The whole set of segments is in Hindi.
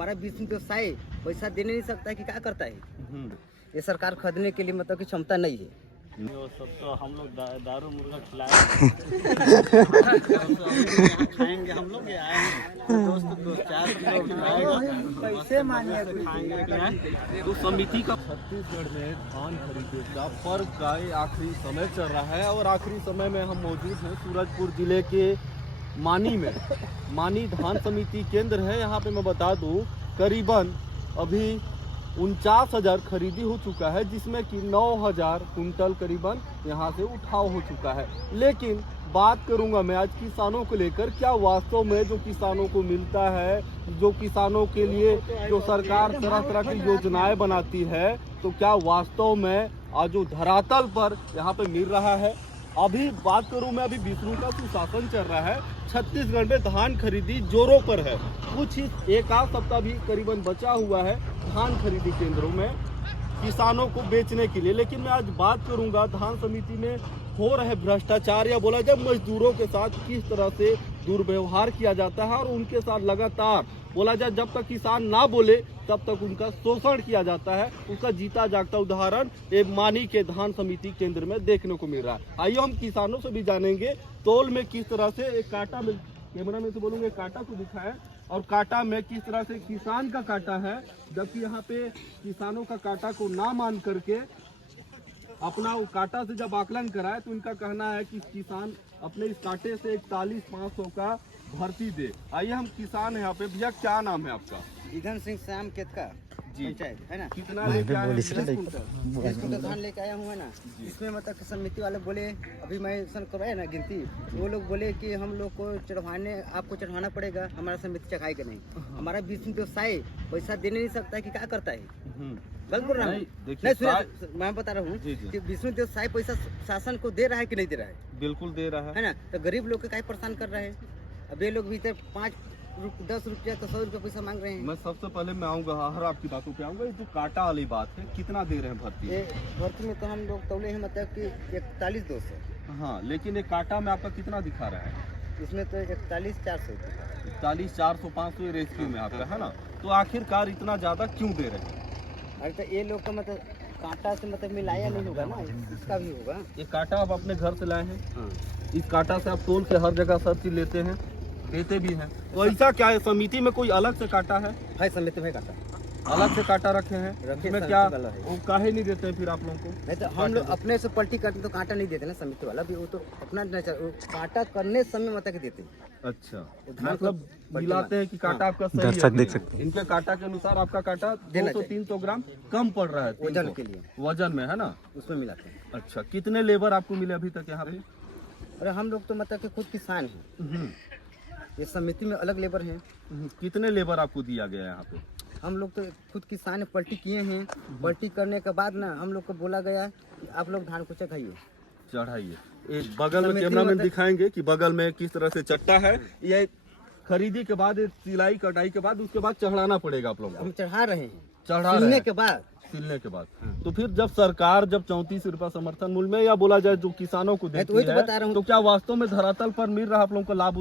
हमारा बीच में व्यवसाय पैसा देने नहीं सकता है कि क्या करता है। ये सरकार खरीदने के लिए मतलब की क्षमता नहीं है। वो सब तो हम लोग दारू मुर्गा खिलाए खाएंगे हम लोग, ये आए हैं दोस्त 4 किलो कैसे मानिए खाएंगे। तो समिति का छत्तीसगढ़ में धान खरीदे का पर्व का ये आखिरी समय चल रहा है और आखिरी समय में हम मौजूद हैं सूरजपुर जिले के मानी में। मानी धान समिति केंद्र है। यहाँ पे मैं बता दूं करीबन अभी 49,000 खरीदी हो चुका है, जिसमें कि 9,000 कुंटल करीबन यहाँ से उठाव हो चुका है। लेकिन बात करूंगा मैं आज किसानों को लेकर, क्या वास्तव में जो किसानों को मिलता है, जो किसानों के लिए जो सरकार तरह तरह की योजनाएं बनाती है, तो क्या वास्तव में आज जो धरातल पर यहाँ पे मिल रहा है। अभी बात करूं मैं, अभी विष्णु का सुशासन चल रहा है। छत्तीसगढ़ में धान खरीदी जोरों पर है। कुछ ही एक आध सप्ताह भी करीबन बचा हुआ है धान खरीदी केंद्रों में किसानों को बेचने के लिए। लेकिन मैं आज बात करूंगा धान समिति में हो रहे भ्रष्टाचार या बोला जाए मजदूरों के साथ किस तरह से दुर्व्यवहार किया जाता है और उनके साथ लगातार बोला जाए जब तक किसान ना बोले तब तक उनका शोषण किया जाता है। उसका जीता जागता उदाहरण ये मानी के धान समिति केंद्र में देखने को मिल रहा है। आइए हम किसानों से भी जानेंगे तौल में किस तरह से एक कांटा में, कैमरा में से बोलूंगे कांटा को दिखाएं, और कांटा में किस तरह से किसान का कांटा है, जबकि यहाँ पे किसानों का कांटा को ना मान करके अपना वो कांटा से जब आकलन कराए तो इनका कहना है कि किसान अपने इस कांटे से 41,500 का भर्ती दे। आइए हम किसान है यहाँ पे। भैया क्या नाम है आपका? ईगन सिंह श्याम केतका जी। पंचायत है ना। कितना लेके आए हैं? 10 कुंटल धान लेके आया हूँ है ना। इसमें मतलब कि समिति वाले बोले, अभी मैं सन करवाए ना गिनती, वो लोग बोले कि हम लोग को चढ़वाने, आपको चढ़वाना पड़ेगा, हमारा समिति चढ़ाएगा नहीं। हमारा बीच में व्यवसाय पैसा देने नहीं सकता है कि क्या करता है। गलत बोल रहा हूँ? नहीं सुनिए, मैं बता रहा हूँ कि विष्णु देव साई पैसा शासन को दे रहा है कि नहीं दे रहा है? बिल्कुल दे रहा है ना। तो गरीब लोग को क्या परेशान कर रहा है। अब ये लोग भीतर 10 रुपया तो 100 रुपया पैसा मांग रहे हैं। मैं सबसे पहले मैं आऊँगा हर आपकी बातों पे आऊँगा। ये जो कांटा वाली बात है, कितना दे रहे हैं भर्ती? ये भर्ती में तो हम लोग तौले हैं मतलब कि 41,200। हाँ, लेकिन ये कांटा में आपका कितना दिखा रहा है? इसमें तो 41,400। 41,400 500 रेस्क्यू में आपका है ना। तो आखिरकार इतना ज्यादा क्यों दे रहे हैं? अरे तो ये लोग का मतलब कांटा से मतलब मिलाया नहीं होगा ना, इसका भी होगा। ये कांटा आप अपने घर से लाए हैं? हाँ। इस कांटा से आप तोल के हर जगह सब चीज लेते हैं, देते भी हैं। तो ऐसा क्या है, समिति में कोई अलग से कांटा है? समिति में कांटा अलग से कांटा रखे हैं, रखे इसमें समिति क्या वाला है। वो काहे नहीं देते हैं फिर आप लोगों को? नहीं तो हम लोग अपने से पलटी करते तो कांटा नहीं देते ना, समिति वाला भी वो तो अपना कांटा करने समय मतलब कि देते। अच्छा, धान मतलब मिलाते हैं कि कांटा आपका सही है। देख सकते हैं इनके कांटा के अनुसार आपका कांटा 200-300 ग्राम कम पड़ रहा है वजन के लिए, वजन में है ना, उसमें मिलाते हैं। अच्छा, कितने लेबर आपको मिले अभी तक यहाँ पे? अरे हम लोग तो मतलब कि खुद किसान हैं, ये समिति में अलग लेबर हैं। कितने लेबर आपको दिया गया है यहाँ पे? हम लोग तो खुद किसान पलटी किए हैं। पलटी करने के बाद ना हम लोग को बोला गया कि आप लोग धान को चढ़ाइए। एक बगल में कैमरा में दिखाएंगे कि बगल में किस तरह से चट्टा है। ये खरीदी के बाद, सिलाई कटाई के बाद, उसके बाद चढ़ाना पड़ेगा आप लोग को। हम चढ़ा रहे हैं, सिलने के बाद। तो फिर जब सरकार जब 34 रुपया समर्थन मूल्य में या बोला जाए जो किसानों को देती तो बता रहा हूँ, तो क्या वास्तव में धरातल पर मिल रहा है आप लोगों को लाभ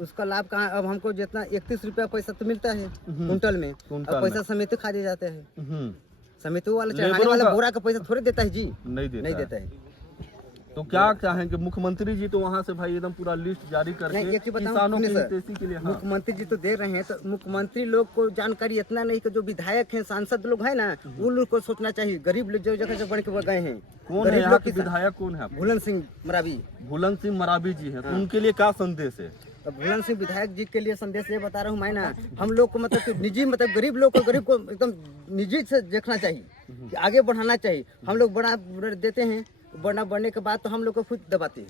उसका लाभ कहाँ? अब हमको जितना 31 रुपया पैसा तो मिलता है कुंटल में, अब पैसा समिति खा दे जाते हैं। समिति वाला चढ़ाने वाला बोरा का पैसा थोड़े देता है जी, नहीं देता है। तो क्या चाहेंगे मुख्यमंत्री जी तो वहाँ से भाई एकदम पूरा लिस्ट जारी करके किसानों के हितैषी के लिए। हाँ। मुख्यमंत्री जी तो दे रहे हैं, तो मुख्यमंत्री लोग को जानकारी इतना नहीं कि जो विधायक हैं, सांसद लोग हैं ना, उन लोग को सोचना चाहिए। गरीब लोग जो जगह से बढ़ के गए हैं, कौन है यहाँ के विधायक? कौन है? भूलन सिंह मरावी। भूलन सिंह मरावी जी हैं, तो उनके लिए क्या संदेश है? भूलन सिंह विधायक जी के लिए संदेश ये बता रहा हूँ मैं ना, हम लोग को मतलब निजी, मतलब गरीब लोग को, गरीब को एकदम निजी से देखना चाहिए, कि आगे बढ़ाना चाहिए। हम लोग बड़ा देते हैं, बड़ा बढ़ने के बाद तो हम लोग को खुद दबाते हैं।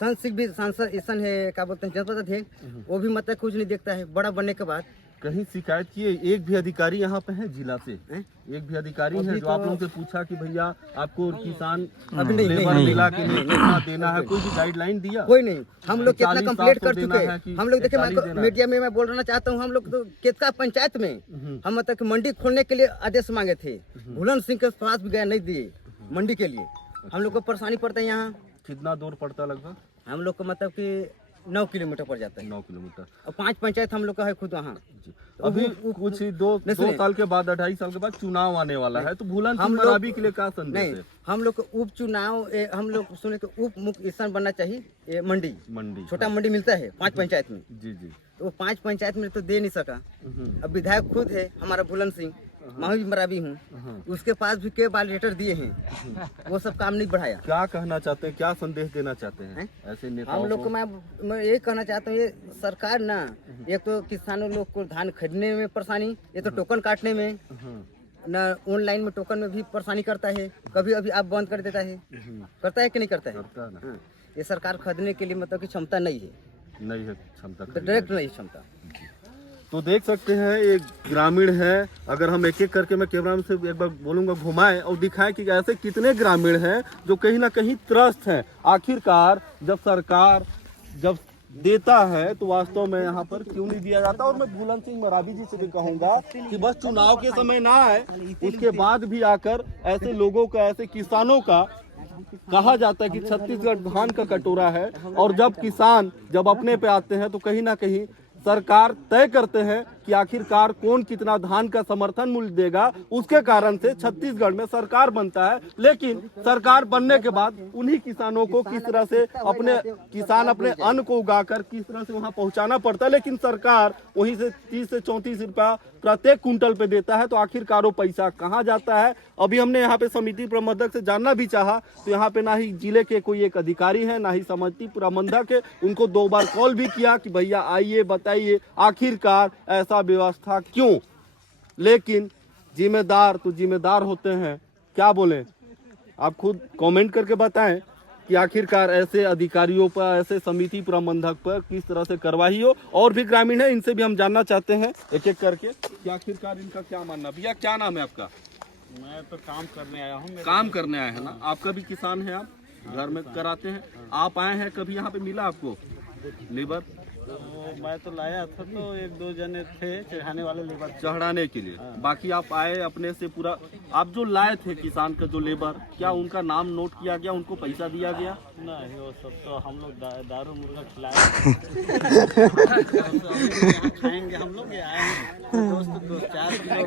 सांसद भी, सांसद ऐसा है क्या बोलते हैं, जनपद थे, वो भी मतलब कुछ नहीं देखता है बड़ा बनने के बाद। कहीं शिकायत किए? एक भी अधिकारी यहाँ पे है जिला से? एक भी अधिकारी है जो आप लोगों से पूछा कि भैया आपको किसान लेबर मिला के लिए कितना देना है? कोई भी गाइडलाइन दिया? कोई नहीं। हम लोग कितना कंप्लीट कर चुके हैं। हम लोग देखिए, मीडिया में मैं बोलना चाहता हूँ, हम लोग तो केतका पंचायत में हम मतलब मंडी खोलने के लिए आदेश मांगे थे। भूलन सिंह के पास भी गया, नहीं दिए मंडी के लिए। हम लोग को परेशानी पड़ता है यहाँ। कितना दूर पड़ता लगभग? हम लोग को मतलब कि 9 किलोमीटर पड़ जाता है 9 किलोमीटर। और 5 पंचायत हम लोग का है खुद वहाँ। अभी कुछ ही दो साल के बाद 2.5 साल के बाद चुनाव आने वाला है, तो भूलन सिंह मरावी के लिए क्या संदेश है? हम लोग को उपचुनाव हम लोग सुने कि उप मुख्य स्थान बनना चाहिए। ये मंडी छोटा मंडी मिलता है 5 पंचायत में। जी। तो 5 पंचायत में तो दे नहीं सका। अब विधायक खुद है हमारा भूलन सिंह, मैं भी मरावी हूँ, उसके पास भी कई बार लेटर दिए हैं, वो सब काम नहीं बढ़ाया। क्या कहना चाहते हैं, क्या संदेश देना चाहते हैं ऐसे नेताओं हम लोग को? मैं ये कहना चाहता हूँ, ये सरकार ना, एक तो किसानों लोग को धान खरीदने में परेशानी, ये तो टोकन काटने में ना, ऑनलाइन में टोकन में भी परेशानी करता है, कभी अभी आप बंद कर देता है, करता है कि नहीं करता है? ये सरकार खरीदने के लिए मतलब की क्षमता नहीं है क्षमता, डायरेक्ट नहीं क्षमता। तो देख सकते हैं एक ग्रामीण है, अगर हम एक एक करके मैं कैमरा में से एक बार बोलूंगा घुमाएं और दिखाएं कि ऐसे कितने ग्रामीण हैं जो कहीं ना कहीं त्रस्त हैं। आखिरकार जब सरकार जब देता है तो वास्तव में यहाँ पर क्यों नहीं दिया जाता? और मैं भूलन सिंह मरावी जी से भी कहूंगा कि बस चुनाव के समय ना आए, उसके बाद भी आकर ऐसे लोगों का, ऐसे किसानों का कहा जाता है कि छत्तीसगढ़ धान का कटोरा है, और जब किसान जब अपने पे आते हैं तो कहीं ना कहीं सरकार तय करते हैं कि आखिरकार कौन कितना धान का समर्थन मूल्य देगा। उसके कारण से छत्तीसगढ़ में सरकार बनता है, लेकिन सरकार बनने के बाद उन्हीं किसानों को किस तरह से अपने अन्न को उगाकर किस तरह से वहां पहुंचाना पड़ता है, लेकिन सरकार वहीं से 30 से 34 रुपया प्रत्येक कुंटल पे देता है। तो आखिरकार वो पैसा कहाँ जाता है? अभी हमने यहाँ पे समिति प्रबंधक से जानना भी चाहा, तो यहाँ पे ना ही जिले के कोई एक अधिकारी है, ना ही समिति प्रबंधक है। उनको 2 बार कॉल भी किया कि भैया आइए बताइए आखिरकार ऐसा व्यवस्था क्यों, लेकिन जिम्मेदार तो जिम्मेदार होते हैं। क्या बोलें, आप खुद कमेंट करके बताएं कि आखिरकार ऐसे अधिकारियों पर, ऐसे समिति प्रबंधक पर किस तरह से कार्रवाई हो। और भी ग्रामीण है, इनसे भी हम जानना चाहते हैं एक एक करके कि आखिरकार इनका क्या मानना। भैया क्या नाम है आपका? मैं तो काम करने आया हूँ। काम करने आए हैं ना? आपका भी किसान है, आप घर में कराते हैं, आप आए हैं, कभी यहाँ पे मिला आपको लेबर? तो मैं तो लाया था, तो 1-2 जने थे चढ़ाने वाले लेबर चढ़ाने के लिए। बाकी आप आए अपने से पूरा, आप जो लाए थे किसान का जो लेबर, क्या उनका नाम नोट किया गया, उनको पैसा दिया गया? नहीं, वो सब तो हम लोग दारू मुर्गा खिलाए खाएंगे। हम लोग आए हैं दोस्त 4 किलो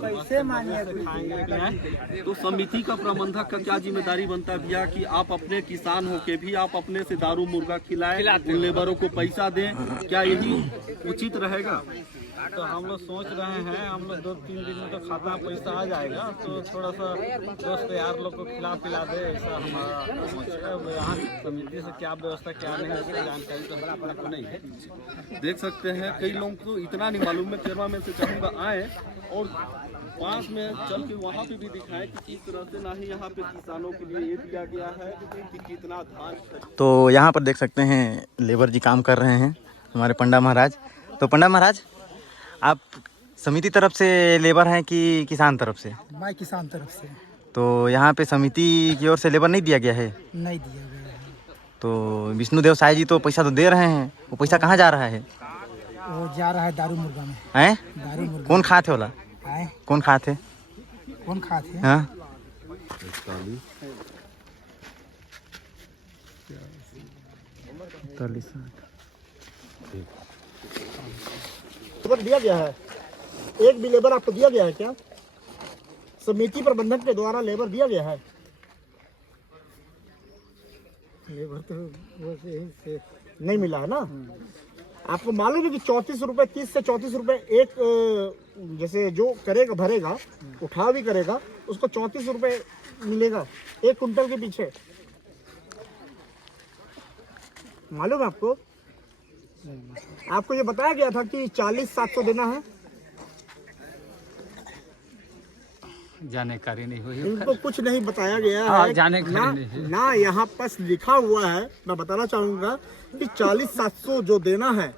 पैसे मांगे खाएंगे। तो समिति का प्रबंधक का क्या जिम्मेदारी बनता है भैया कि आप अपने किसान होके भी आप अपने से दारू मुर्गा खिलाएं, उन लेबरों को पैसा दें, क्या यही उचित रहेगा? तो हम लोग सोच रहे हैं, हम लोग 2-3 दिन में तो खाता पैसा आ जाएगा, तो थोड़ा सा दोस्त यार लोग को खिला पिला दे, ऐसा हमारा यहाँ समिति से क्या व्यवस्था क्या नहीं है इसकी जानकारी तो अपने को नहीं है। देख सकते हैं कई लोगों को इतना नहीं मालूम। मैं कैमरा में से चाहूँगा आए और पास में चल के वहाँ पे भी दिखाए कि किस तरह से ना ही यहाँ पे किसानों के लिए ये दिया गया है कि कितना धान। तो यहाँ पर देख सकते हैं लेबर जी काम कर रहे हैं, हमारे पंडा महाराज। तो पंडा महाराज, आप समिति तरफ से लेबर हैं कि किसान तरफ से? मैं किसान तरफ से। तो यहाँ पे समिति की ओर से लेबर नहीं दिया गया है? नहीं दिया गया है। तो विष्णुदेव साय जी तो पैसा तो दे रहे हैं, वो पैसा कहाँ जा रहा है? वो जा रहा है दारू मुर्गा में। हैं? दारू मुर्गा। कौन खाते होला? कौन खाते? कौन खाते? हाँ, लेबर दिया गया है? एक भी लेबर आपको दिया गया है क्या? समिति प्रबंधक के द्वारा लेबर दिया गया है? लेबर तो से नहीं मिला है ना। आपको मालूम है कि 34 रुपए, 30 से 34 रुपए एक, जैसे जो करेगा भरेगा उठा भी करेगा उसको 34 रुपए मिलेगा 1 कुंटल के पीछे। मालूम है आपको? आपको ये बताया गया था कि 40,700 देना है। जानकारी नहीं हुई, इनको कुछ नहीं बताया गया है। जानकारी ना यहाँ पास लिखा हुआ है। मैं बताना चाहूंगा कि 40,700 जो देना है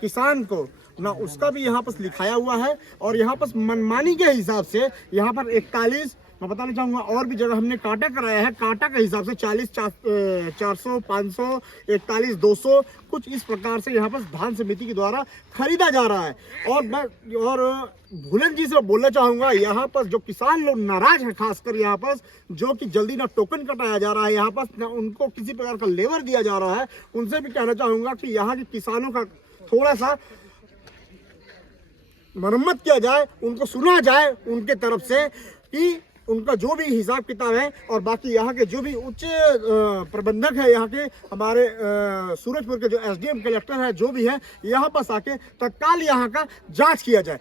किसान को ना, उसका भी यहाँ पास लिखाया हुआ है। और यहाँ पास मनमानी के हिसाब से यहाँ पर 41, मैं बताना चाहूँगा और भी जगह हमने कांटा कराया है, कांटा के हिसाब से 40, 400, 500, 41, 200 कुछ इस प्रकार से यहाँ पर धान समिति के द्वारा खरीदा जा रहा है। और भूलन जी से बोलना चाहूँगा, यहाँ पर जो किसान लोग नाराज हैं, खासकर यहाँ पर जो कि जल्दी ना टोकन कटाया जा रहा है, यहाँ पर ना उनको किसी प्रकार का लेबर दिया जा रहा है, उनसे भी कहना चाहूँगा कि यहाँ के किसानों का थोड़ा सा मरम्मत किया जाए, उनको सुना जाए उनके तरफ से कि उनका जो भी हिसाब किताब है, और बाकी यहाँ के जो भी उच्च प्रबंधक है, यहाँ के हमारे सूरजपुर के जो एसडीएम कलेक्टर है, जो भी है, यहाँ पर आके तत्काल यहाँ का जांच किया जाए।